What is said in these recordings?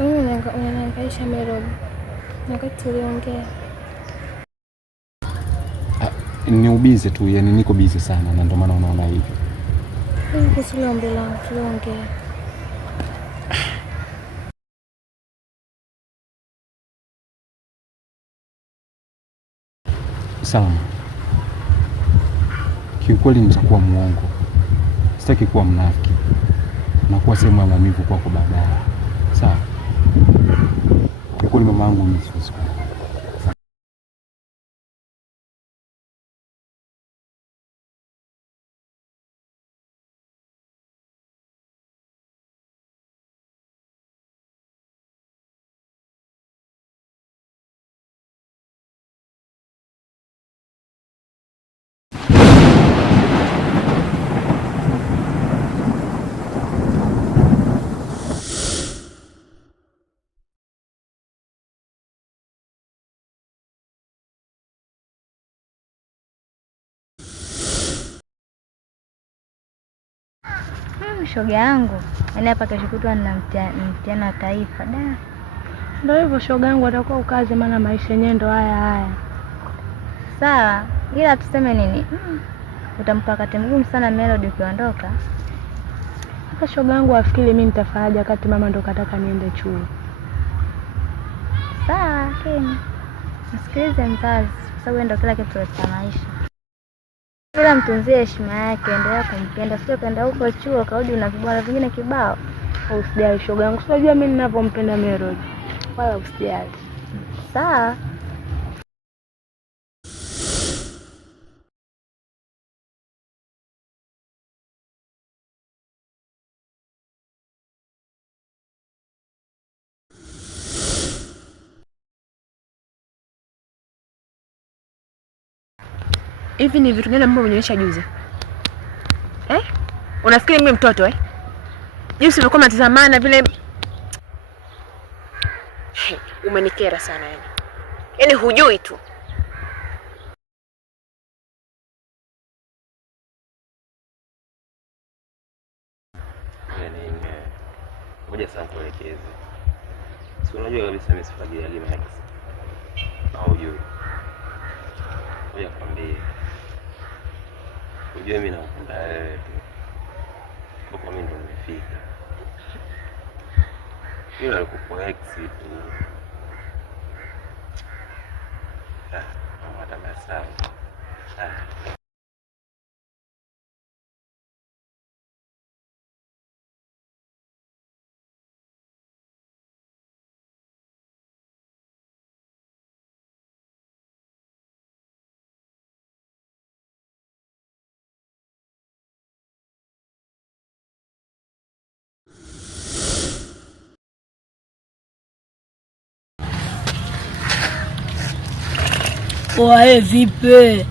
Unanihangaisha Melody. Wakati tuliongea. Ni ubize tu, yani niko bize sana na ndio maana unaona hivi. Kuhusu ombi langu tuliongea. Sawa. Kiukweli nitakuwa muongo. Sitaki kuwa mnafiki. Na kuwa sehemu ya maumivu kwako baadaye. Sawa. Kiukweli mama yangu ni sisi. Shoga yangu, yaani hapa kesho kutwa nina mtihani wa taifa. Ndio hivyo shoga yangu, atakuwa ukaze, maana maisha yenyewe ndo haya. Sawa, ila tuseme nini? Utampa wakati mgumu sana Melody ukiondoka. Sasa shoga yangu afikiri mimi nitafaaje wakati mama ndo kataka niende chuo. Sawa, lakini msikilize mzazi, kwa sababu ndio kila kitu cha maisha. Ila mtunzie heshima yake, endelea kumpenda. Sio kaenda huko chuo kaudi una vibwana vingine kibao. Usijali shoga yangu. Unajua mimi ninavyompenda Melody. Wala usijali. Sawa. Hivi ni vitu gani ambavyo umenionyesha juzi? Unafikiri mimi mtoto Juzi ulikuwa mnatazamana vile. Umenikera sana yani. Yaani hujui tu. Ngoja sana kuelekeze. Si unajua kabisa mimi sifagia Limax. Au hujui? Ngoja kwambie. Ujue mimi nakupenda wewe tu. Kwa mimi ndo nimefika. Yule alikuwa ex tu. Mama tabasamu. Poa vipi?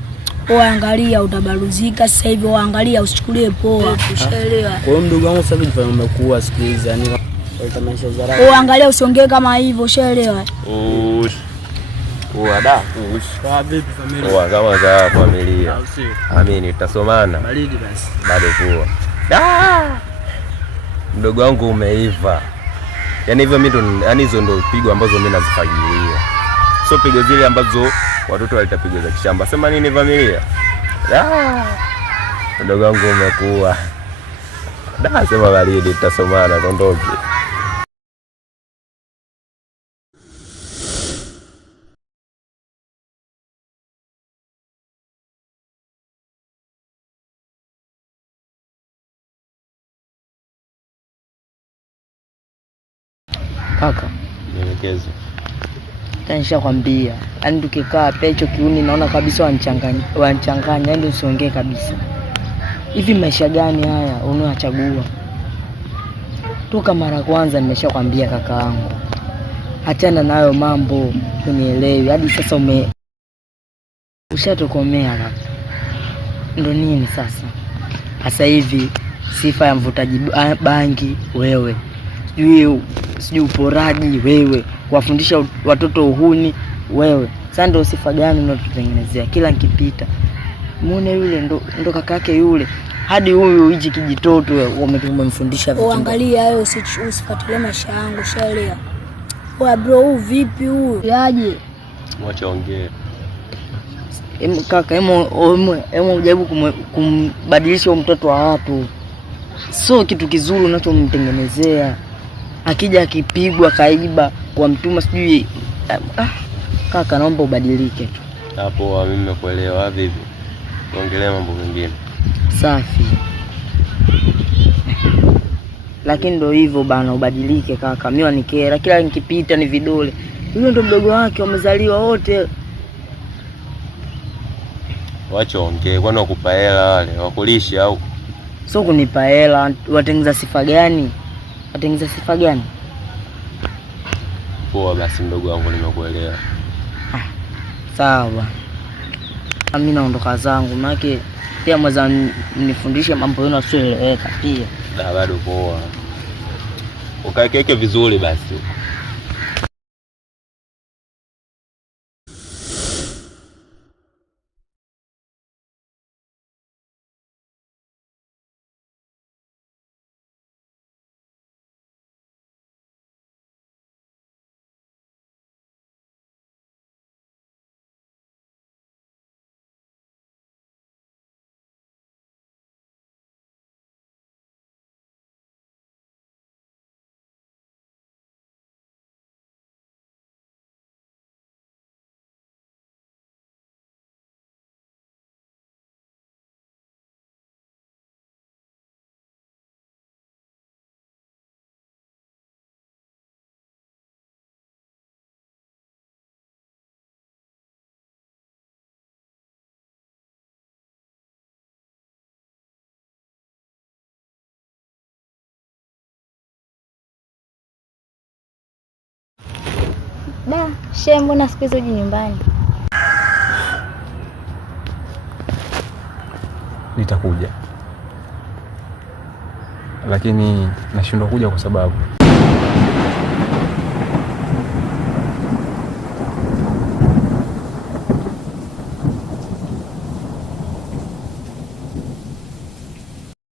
Angalia utabaruzika sasa hivi, angalia usichukulie poa. Ushaelewa? Kwa hiyo mdogo wangu sasa hivi jifanya umekuwa sikiliza, yani kwa maisha zarau. Angalia usiongee kama hivyo, ushaelewa? Da. Kwa vipi familia? Kama za familia. Amini tutasomana. Baridi basi. Bado poa. Da. Mdogo wangu umeiva. Yaani hivyo mimi ndo, yani hizo ndo pigo ambazo mimi nazifagilia. Sio pigo zile ambazo watoto walitapiga za kishamba. Sema nini familia? Mdogo wangu umekuwa. Sema baridi tutasomana tondoke. Kaka, nielekeze. Nishakwambia, yani tukikaa pecho kiuni naona kabisa wanchanganya, yani usiongee kabisa. Hivi maisha gani haya unayachagua? Toka mara kwanza nimeshakwambia kaka yangu. Achana nayo mambo, unielewi. Hadi sasa ushatokomea kaka. Ndio nini sasa? Sasa hivi sifa ya mvutaji bangi wewe. Sijui uporaji wewe, kuwafundisha watoto uhuni wewe. Sasa ndio sifa gani unatutengenezea? Kila nikipita muone yule ndo kaka yake yule, hadi huyu kijitoto umemfundisha vitu. Angalia hayo, usifuatilie maisha yangu, shaelewa. Oa bro, huu vipi huu? Yaje? Mwacha ongee. Kaka, hemu jaribu kumbadilisha mtoto wa watu. Sio kitu kizuri unachomtengenezea. Akija akipigwa kaiba kwa mtuma sijui. Kaka, naomba ubadilike. Hapo mimi nimekuelewa vipi? Tuongelee mambo mengine. Safi. Lakini ndio hivyo bana, ubadilike kaka. Mimi wanikera, kila nikipita ni vidole. Huyo ndo mdogo wake, wamezaliwa wote. Wacha ongee, kwani wakupa hela wale? Wakulisha au? Sio kunipa hela, watengeza sifa gani? Watengeza sifa gani? Poa basi mdogo wangu, nimekuelewa. Sawa. Mimi naondoka zangu, maana pia mwanza nifundishe mambo yenu asiyoeleweka pia. Bado poa. Ukaeke vizuri basi. Da, shehe, mbona siku hizo huji nyumbani? Nitakuja, lakini nashindwa kuja kwa sababu